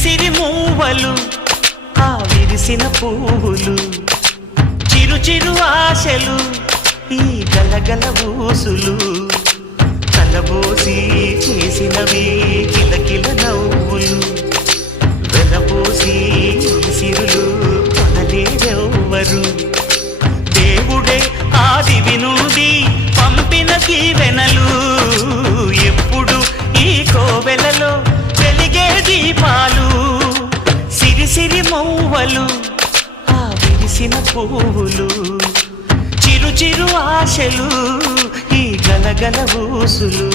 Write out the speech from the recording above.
సిరి మూవలు ఆ విరిసిన పువ్వులు చిరు చిరు ఆశలు ఈ గలగల ఊసులు కలబోసి చేసినవి కిలకిల నవ్వులు వెలబోసి సిరులు కొనలేరెవ్వరు దేవుడే ఆదివి నుండి పంపిన దీవెనలు ఎప్పుడు ఈ కోవెలలో వెలిగే దీపాలు సిరి సిరి మౌవలు ఆ విరిసిన పువ్వులు చిరు చిరు ఆశలు ఈ గలగల ఊసులు